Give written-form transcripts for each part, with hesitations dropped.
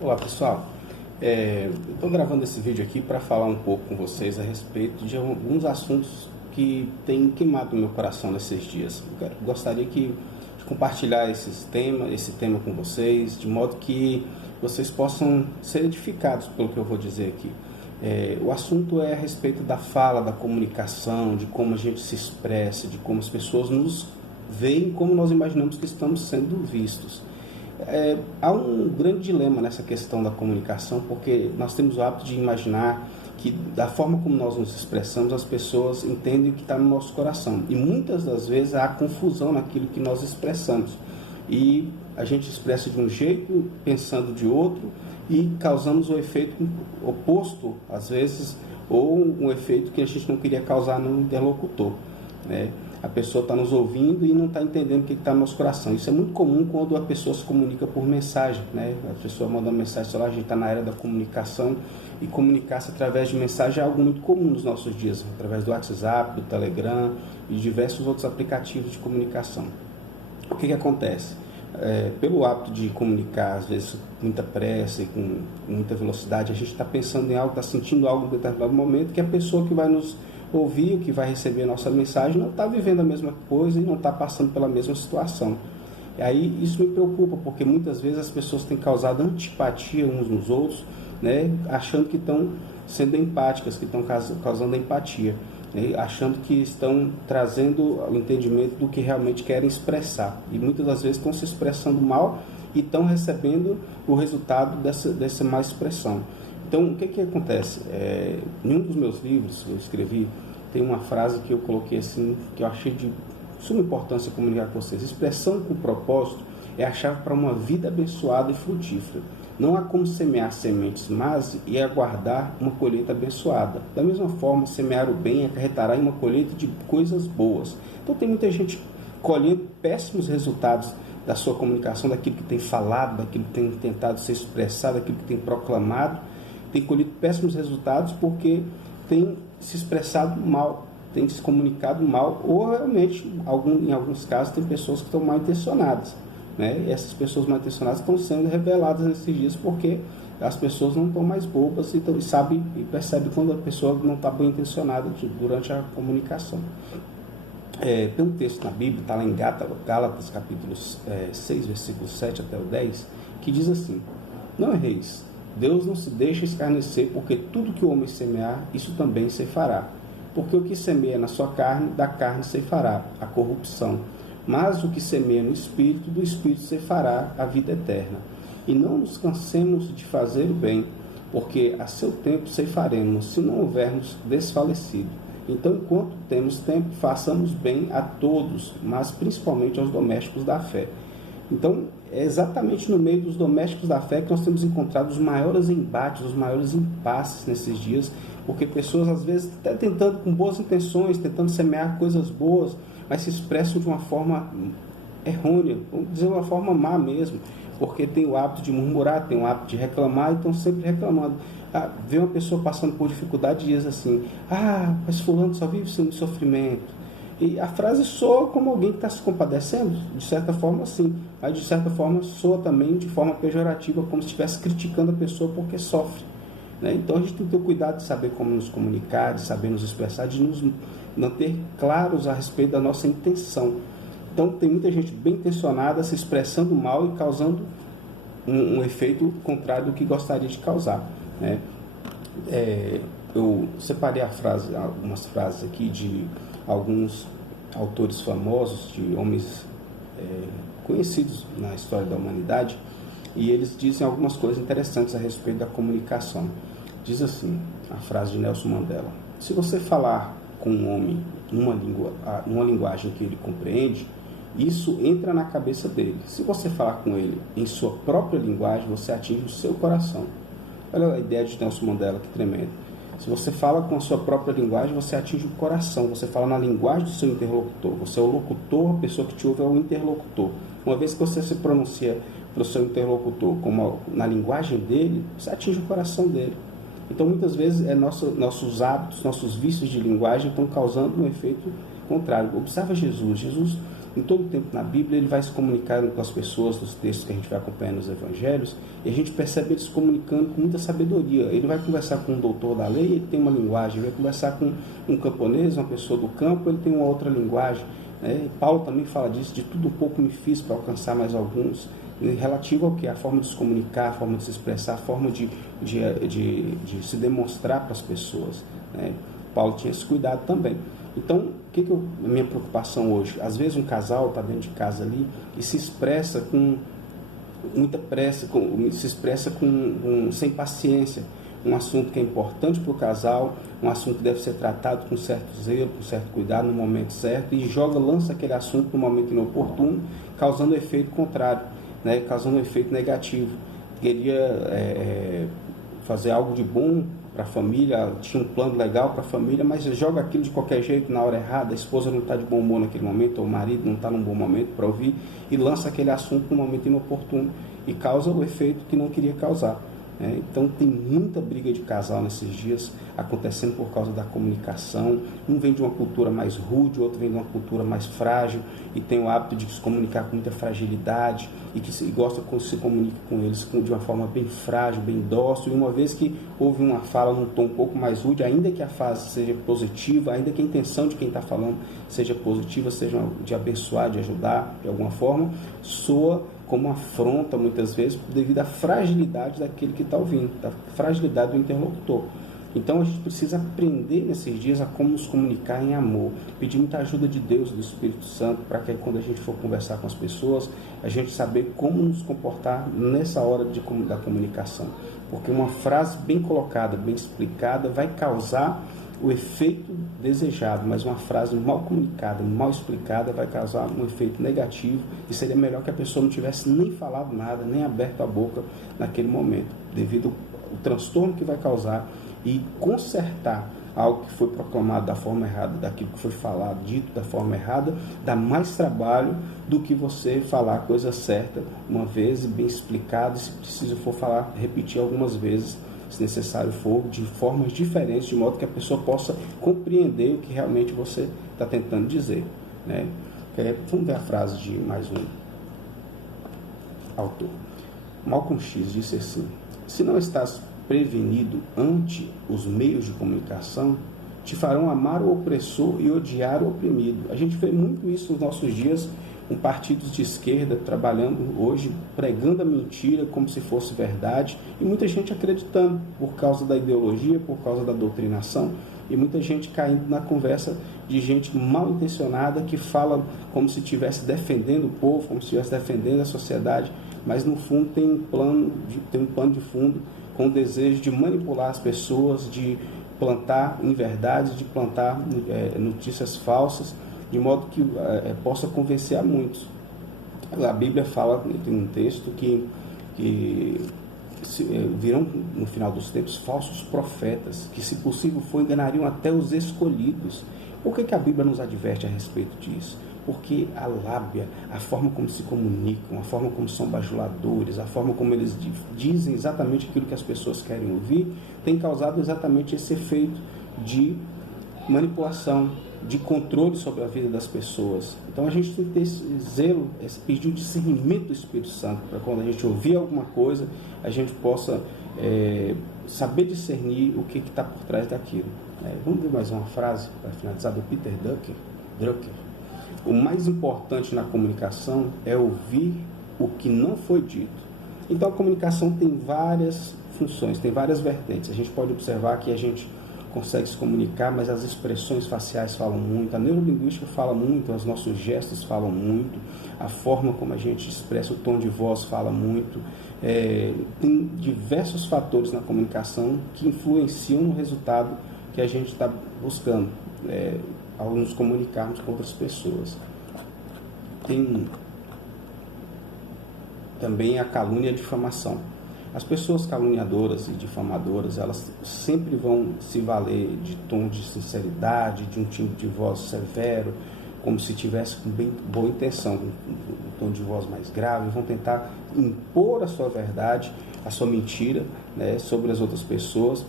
Olá pessoal, eu estou gravando esse vídeo aqui para falar um pouco com vocês a respeito de alguns assuntos que têm queimado no meu coração nesses dias. Gostaria de compartilhar esse tema com vocês, de modo que vocês possam ser edificados pelo que eu vou dizer aqui. O assunto é a respeito da fala, da comunicação, de como a gente se expressa, de como as pessoas nos veem, como nós imaginamos que estamos sendo vistos. Há um grande dilema nessa questão da comunicação, porque nós temos o hábito de imaginar que da forma como nós nos expressamos, as pessoas entendem o que está no nosso coração. E muitas das vezes há confusão naquilo que nós expressamos. E a gente expressa de um jeito, pensando de outro, e causamos o efeito oposto, às vezes, ou um efeito que a gente não queria causar no interlocutor, né? A pessoa está nos ouvindo e não está entendendo o que está no nosso coração. Isso é muito comum quando a pessoa se comunica por mensagem, né? A pessoa manda uma mensagem, sei lá, a gente está na era da comunicação, e comunicar-se através de mensagem é algo muito comum nos nossos dias, através do WhatsApp, do Telegram e diversos outros aplicativos de comunicação. O que acontece? Pelo hábito de comunicar, às vezes com muita pressa e com muita velocidade, a gente está pensando em algo, está sentindo algo em determinado momento, que a pessoa que vai nos ouvir, o que vai receber a nossa mensagem, não está vivendo a mesma coisa e não está passando pela mesma situação. E aí isso me preocupa, porque muitas vezes as pessoas têm causado antipatia uns nos outros, né, achando que estão sendo empáticas, que estão causando empatia, né, achando que estão trazendo o entendimento do que realmente querem expressar. E muitas das vezes estão se expressando mal e estão recebendo o resultado dessa má expressão. Então, o que acontece? Em um dos meus livros que eu escrevi, tem uma frase que eu coloquei assim, que eu achei de suma importância comunicar com vocês. Expressão com propósito é a chave para uma vida abençoada e frutífera. Não há como semear sementes más e aguardar uma colheita abençoada. Da mesma forma, semear o bem acarretará em uma colheita de coisas boas. Então, tem muita gente colhendo péssimos resultados da sua comunicação, daquilo que tem falado, daquilo que tem tentado ser expressado, daquilo que tem proclamado. Tem colhido péssimos resultados porque tem se expressado mal, tem se comunicado mal, ou realmente, em alguns casos, tem pessoas que estão mal intencionadas, né? E essas pessoas mal intencionadas estão sendo reveladas nesses dias porque as pessoas não estão mais bobas e sabem e percebem quando a pessoa não está bem intencionada durante a comunicação. Tem um texto na Bíblia, está lá em Gálatas capítulo 6, versículos 7 até o 10, que diz assim: não erreis. Deus não se deixa escarnecer, porque tudo que o homem semear, isso também ceifará. Porque o que semeia na sua carne, da carne ceifará a corrupção. Mas o que semeia no Espírito, do Espírito ceifará a vida eterna. E não nos cansemos de fazer o bem, porque a seu tempo ceifaremos, se não houvermos desfalecido. Então, enquanto temos tempo, façamos bem a todos, mas principalmente aos domésticos da fé. Então, é exatamente no meio dos domésticos da fé que nós temos encontrado os maiores embates, os maiores impasses nesses dias, porque pessoas, às vezes, até tentando com boas intenções, tentando semear coisas boas, mas se expressam de uma forma errônea, vamos dizer, uma forma má mesmo, porque tem o hábito de murmurar, tem o hábito de reclamar, e estão sempre reclamando. Vê uma pessoa passando por dificuldade e diz assim: mas fulano só vive sendo sofrimento. E a frase soa como alguém que está se compadecendo, de certa forma sim, mas de certa forma soa também de forma pejorativa, como se estivesse criticando a pessoa porque sofre, né? Então a gente tem que ter cuidado de saber como nos comunicar, de saber nos expressar, de nos manter claros a respeito da nossa intenção. Então tem muita gente bem intencionada se expressando mal e causando um efeito contrário do que gostaria de causar, né? Eu separei algumas frases aqui de alguns autores famosos, de homens conhecidos na história da humanidade, e eles dizem algumas coisas interessantes a respeito da comunicação. Diz assim, a frase de Nelson Mandela: se você falar com um homem numa linguagem que ele compreende, isso entra na cabeça dele. Se você falar com ele em sua própria linguagem, você atinge o seu coração. Olha a ideia de Nelson Mandela, que tremendo. Se você fala com a sua própria linguagem, você atinge o coração, você fala na linguagem do seu interlocutor. Você é o locutor, a pessoa que te ouve é o interlocutor. Uma vez que você se pronuncia para o seu interlocutor como na linguagem dele, você atinge o coração dele. Então, muitas vezes, nossos hábitos, nossos vícios de linguagem estão causando um efeito contrário. Observa Jesus. Jesus em todo o tempo na Bíblia, ele vai se comunicando com as pessoas, nos textos que a gente vai acompanhando nos evangelhos, e a gente percebe ele se comunicando com muita sabedoria. Ele vai conversar com um doutor da lei, ele tem uma linguagem, ele vai conversar com um camponês, uma pessoa do campo, ele tem uma outra linguagem. E Paulo também fala disso, de tudo um pouco me fiz para alcançar mais alguns, relativo ao que? A forma de se comunicar, a forma de se expressar, a forma de se demonstrar para as pessoas. Paulo tinha esse cuidado também. Então, a minha preocupação hoje? Às vezes um casal está dentro de casa ali e se expressa com muita pressa, sem paciência. Um assunto que é importante para o casal, um assunto que deve ser tratado com certo zelo, com certo cuidado, no momento certo, e lança aquele assunto no momento inoportuno, causando um efeito contrário, causando um efeito negativo. Queria fazer algo de bom para a família, tinha um plano legal para a família, mas joga aquilo de qualquer jeito na hora errada, a esposa não está de bom humor naquele momento, ou o marido não está num bom momento para ouvir, e lança aquele assunto no momento inoportuno, e causa o efeito que não queria causar. Então tem muita briga de casal nesses dias acontecendo por causa da comunicação. Um vem de uma cultura mais rude, o outro vem de uma cultura mais frágil e tem o hábito de se comunicar com muita fragilidade e gosta que se comunique com eles de uma forma bem frágil, bem dócil. E uma vez que houve uma fala num tom um pouco mais rude, ainda que a frase seja positiva, ainda que a intenção de quem está falando seja positiva, seja de abençoar, de ajudar de alguma forma, soa como afronta muitas vezes devido à fragilidade daquele que está ouvindo, da fragilidade do interlocutor. Então a gente precisa aprender nesses dias a como nos comunicar em amor, pedir muita ajuda de Deus, do Espírito Santo, para que quando a gente for conversar com as pessoas, a gente saber como nos comportar nessa hora da comunicação. Porque uma frase bem colocada, bem explicada, vai causar o efeito desejado, mas uma frase mal comunicada, mal explicada, vai causar um efeito negativo e seria melhor que a pessoa não tivesse nem falado nada, nem aberto a boca naquele momento, devido ao transtorno que vai causar, e consertar algo que foi proclamado da forma errada, daquilo que foi falado, dito da forma errada, dá mais trabalho do que você falar a coisa certa uma vez, bem explicado, e se preciso for falar, repetir algumas vezes, se necessário for, de formas diferentes, de modo que a pessoa possa compreender o que realmente você está tentando dizer. Vamos ver a frase de mais um autor. Malcolm X disse assim: se não estás prevenido ante os meios de comunicação, te farão amar o opressor e odiar o oprimido. A gente vê muito isso nos nossos dias, com partidos de esquerda trabalhando hoje, pregando a mentira como se fosse verdade, e muita gente acreditando por causa da ideologia, por causa da doutrinação, e muita gente caindo na conversa de gente mal intencionada que fala como se estivesse defendendo o povo, como se estivesse defendendo a sociedade, mas no fundo tem um pano de fundo com o desejo de manipular as pessoas, de plantar inverdades, de plantar notícias falsas, de modo que possa convencer a muitos. A Bíblia fala, tem um texto que virão no final dos tempos falsos profetas, que se possível enganariam até os escolhidos. Por que a Bíblia nos adverte a respeito disso? Porque a lábia, a forma como se comunicam, a forma como são bajuladores, a forma como eles dizem exatamente aquilo que as pessoas querem ouvir, tem causado exatamente esse efeito de manipulação, de controle sobre a vida das pessoas. Então a gente tem que ter esse zelo, esse pedido de discernimento do Espírito Santo, para quando a gente ouvir alguma coisa, a gente possa saber discernir o que está por trás daquilo. Vamos ver mais uma frase para finalizar, do Peter Drucker. O mais importante na comunicação é ouvir o que não foi dito. Então a comunicação tem várias funções, tem várias vertentes. A gente pode observar que a gente consegue se comunicar, mas as expressões faciais falam muito, a neurolinguística fala muito, os nossos gestos falam muito, a forma como a gente expressa o tom de voz fala muito. Tem diversos fatores na comunicação que influenciam no resultado que a gente está buscando ao nos comunicarmos com outras pessoas. Tem também a calúnia e a difamação. As pessoas caluniadoras e difamadoras, elas sempre vão se valer de tom de sinceridade, de um timbre de voz severo, como se tivesse com bem boa intenção, um tom de voz mais grave, vão tentar impor a sua verdade a sua mentira, né, sobre as outras pessoas,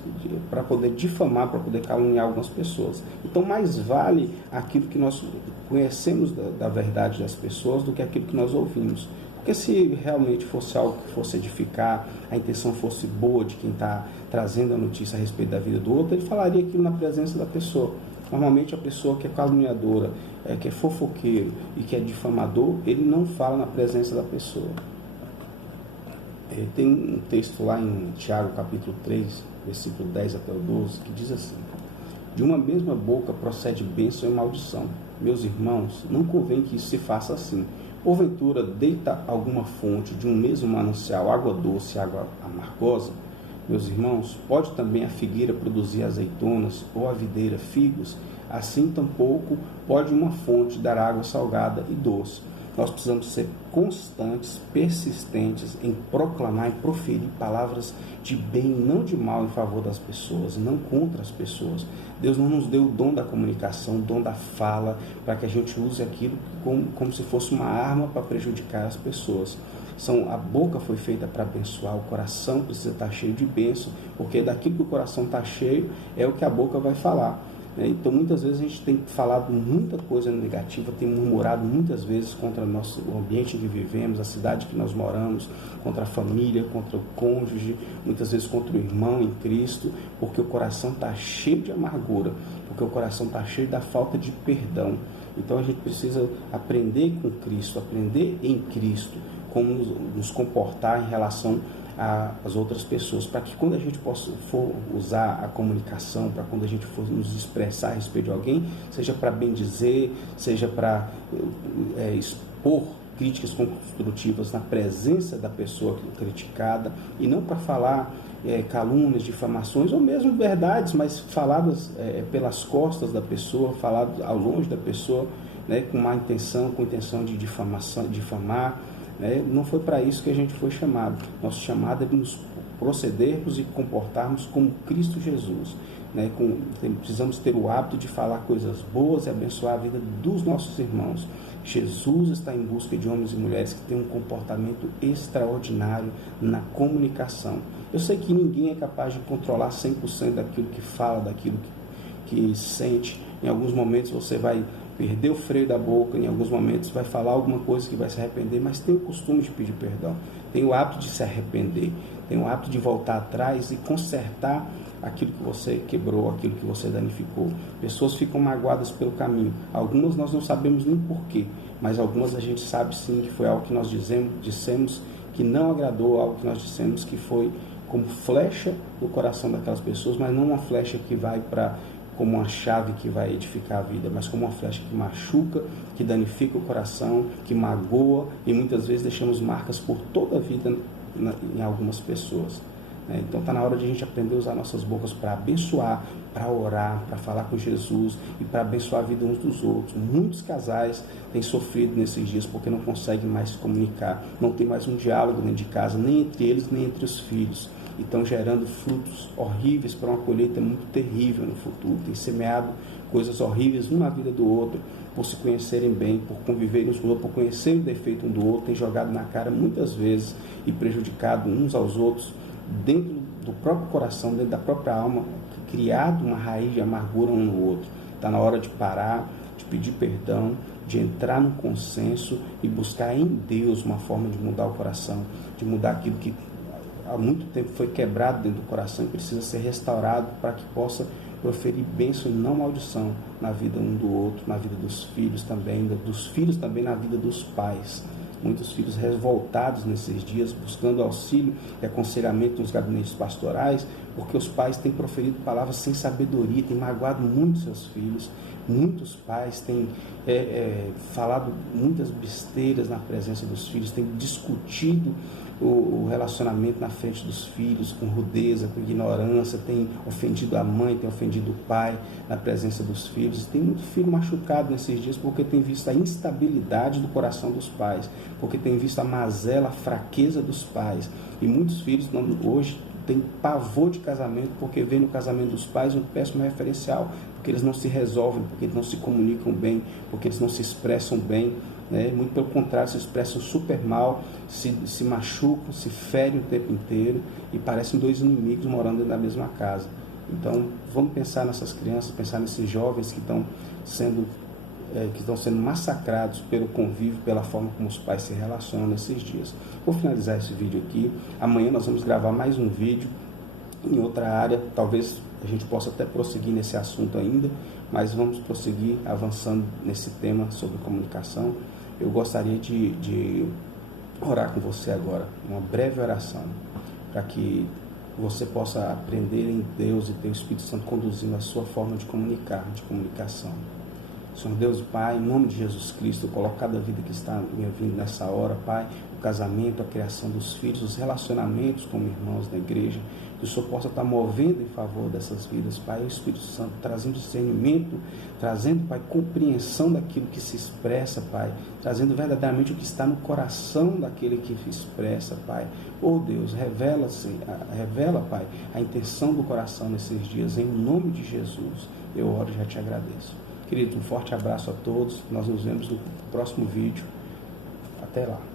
para poder difamar, para poder caluniar algumas pessoas. Então, mais vale aquilo que nós conhecemos da verdade das pessoas do que aquilo que nós ouvimos. Porque se realmente fosse algo que fosse edificar, a intenção fosse boa de quem está trazendo a notícia a respeito da vida do outro, ele falaria aquilo na presença da pessoa. Normalmente a pessoa que é caluniadora, que é fofoqueiro e que é difamador, ele não fala na presença da pessoa. Tem um texto lá em Tiago capítulo 3, versículo 10 até o 12, que diz assim: de uma mesma boca procede bênção e maldição. Meus irmãos, não convém que isso se faça assim. Porventura, deita alguma fonte de um mesmo manancial água doce e água amargosa? Meus irmãos, pode também a figueira produzir azeitonas ou a videira figos? Assim tampouco pode uma fonte dar água salgada e doce. Nós precisamos ser constantes, persistentes em proclamar e proferir palavras de bem, não de mal, em favor das pessoas, não contra as pessoas. Deus não nos deu o dom da comunicação, o dom da fala, para que a gente use aquilo como se fosse uma arma para prejudicar as pessoas. A boca foi feita para abençoar, o coração precisa estar cheio de bênção, porque daquilo que o coração está cheio é o que a boca vai falar. Então, muitas vezes a gente tem falado muita coisa negativa, tem murmurado muitas vezes contra o ambiente em que vivemos, a cidade que nós moramos, contra a família, contra o cônjuge, muitas vezes contra o irmão em Cristo, porque o coração está cheio de amargura, porque o coração está cheio da falta de perdão. Então, a gente precisa aprender com Cristo, aprender em Cristo, como nos comportar em relação às outras pessoas, para que quando a gente for usar a comunicação, para quando a gente for nos expressar a respeito de alguém, seja para bem dizer, seja para expor críticas construtivas na presença da pessoa criticada, e não para falar calúnias, difamações, ou mesmo verdades, mas faladas pelas costas da pessoa, faladas ao longe da pessoa, né, com má intenção, com intenção de difamar. Não foi para isso que a gente foi chamado. Nosso chamado é nos procedermos e comportarmos como Cristo Jesus. Precisamos ter o hábito de falar coisas boas e abençoar a vida dos nossos irmãos. Jesus está em busca de homens e mulheres que têm um comportamento extraordinário na comunicação. Eu sei que ninguém é capaz de controlar 100% daquilo que fala, daquilo que sente. Em alguns momentos você vai perder o freio da boca, em alguns momentos vai falar alguma coisa que vai se arrepender, mas tem o costume de pedir perdão, tem o hábito de se arrepender, tem o hábito de voltar atrás e consertar aquilo que você quebrou, aquilo que você danificou. Pessoas ficam magoadas pelo caminho, algumas nós não sabemos nem porquê, mas algumas a gente sabe sim que foi algo que nós dissemos que não agradou, algo que nós dissemos que foi como flecha no coração daquelas pessoas, mas não uma flecha que vai como uma chave que vai edificar a vida, mas como uma flecha que machuca, que danifica o coração, que magoa, e muitas vezes deixamos marcas por toda a vida em algumas pessoas. Então está na hora de a gente aprender a usar nossas bocas para abençoar, para orar, para falar com Jesus e para abençoar a vida uns dos outros. Muitos casais têm sofrido nesses dias porque não conseguem mais se comunicar, não tem mais um diálogo dentro de casa, nem entre eles, nem entre os filhos. E estão gerando frutos horríveis para uma colheita muito terrível no futuro. Tem semeado coisas horríveis um na vida do outro, por se conhecerem bem, por conviverem uns com o outro, por conhecer o defeito um do outro, tem jogado na cara muitas vezes e prejudicado uns aos outros, dentro do próprio coração, dentro da própria alma, criado uma raiz de amargura um no outro. Está na hora de parar, de pedir perdão, de entrar no consenso e buscar em Deus uma forma de mudar o coração, de mudar aquilo que há muito tempo foi quebrado dentro do coração e precisa ser restaurado para que possa proferir bênção e não maldição na vida um do outro, na vida dos filhos também na vida dos pais. Muitos filhos revoltados nesses dias, buscando auxílio e aconselhamento nos gabinetes pastorais, porque os pais têm proferido palavras sem sabedoria, têm magoado muito seus filhos. Muitos pais têm falado muitas besteiras na presença dos filhos, têm discutido o relacionamento na frente dos filhos, com rudeza, com ignorância, tem ofendido a mãe, tem ofendido o pai na presença dos filhos. Tem muito filho machucado nesses dias porque tem visto a instabilidade do coração dos pais, porque tem visto a mazela, a fraqueza dos pais. E muitos filhos hoje têm pavor de casamento porque vê no casamento dos pais um péssimo referencial, porque eles não se resolvem, porque eles não se comunicam bem, porque eles não se expressam bem. né? Muito pelo contrário, se expressam super mal, se machucam, se ferem o tempo inteiro e parecem dois inimigos morando dentro da mesma casa. Então, vamos pensar nessas crianças, pensar nesses jovens que estão sendo massacrados pelo convívio, pela forma como os pais se relacionam nesses dias. Vou finalizar esse vídeo aqui. Amanhã nós vamos gravar mais um vídeo em outra área. Talvez a gente possa até prosseguir nesse assunto ainda, mas vamos prosseguir avançando nesse tema sobre comunicação. Eu gostaria de orar com você agora, uma breve oração, para que você possa aprender em Deus e ter o Espírito Santo conduzindo a sua forma de comunicar, de comunicação. Senhor Deus e Pai, em nome de Jesus Cristo, eu coloco cada vida que está me ouvindo nessa hora, Pai, o casamento, a criação dos filhos, os relacionamentos com irmãos na igreja, que o Senhor possa estar movendo em favor dessas vidas, Pai, o Espírito Santo trazendo discernimento, trazendo, Pai, compreensão daquilo que se expressa, Pai, trazendo verdadeiramente o que está no coração daquele que se expressa, Pai. Oh Deus, revela, Pai, a intenção do coração nesses dias, em nome de Jesus, eu oro e já te agradeço. Querido, um forte abraço a todos. Nós nos vemos no próximo vídeo. Até lá.